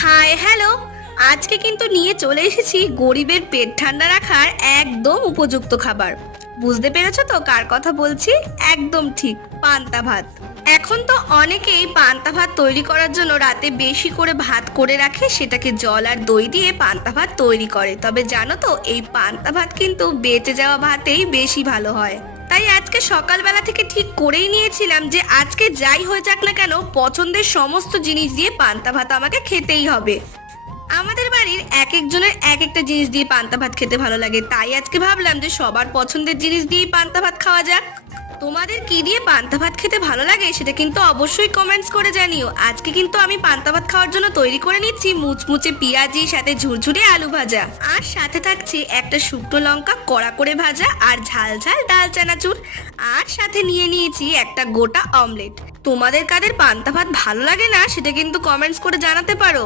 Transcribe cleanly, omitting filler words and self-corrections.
Hi hello. আজকে কিন্তু নিয়ে চলে এসেছি গরিবের পেট ঠান্ডা রাখার একদম উপযুক্ত খাবার। বুঝতে পেরেছো তো কার কথা বলছি? একদম ঠিক, পান্তা ভাত। এখন তো অনেকেই পান্তা ভাত তৈরি করার জন্য রাতে বেশি করে ভাত করে রাখে, সেটাকে জল আর দই দিয়ে পান্তা ভাত তৈরি করে। তবে জানো তো, এই পান্তা ভাত কিন্তু বেঁচে যাওয়া ভাতেই বেশি ভালো হয়। তাই আজকে সকালবেলা থেকে ঠিক করেই নিয়েছিলাম যে আজকে যাই হয়ে যাক না কেন, পছন্দের সমস্ত জিনিস দিয়ে পান্তা ভাত আমাকে খেতেই হবে। আমাদের বাড়ির এক একজনের এক একটা জিনিস দিয়ে পান্তা ভাত খেতে ভালো লাগে, তাই আজকে ভাবলাম যে সবার পছন্দের জিনিস দিয়েই পান্তা ভাত খাওয়া যাক। তোমাদের কি দিয়ে পান্তা ভাত খেতে ভালো লাগে সেটা কিন্তু অবশ্যই কমেন্টস করে জানিও। আজকে কিন্তু আমি পান্তা ভাত খাওয়ার জন্য তৈরি করে নিচ্ছি মুচমুচে পেঁয়াজি, সাথে ঝুরঝুরে আলু ভাজা, আর সাথে থাকছে একটা শুকনো লঙ্কা কড়া করে ভাজা, আর ঝাল ঝাল ডাল চানাচুর, আর সাথে নিয়ে নিয়েছি একটা গোটা অমলেট। তোমাদের কাদের পান্তা ভাত ভালো লাগে না সেটা কিন্তু কমেন্টস করে জানাতে পারো।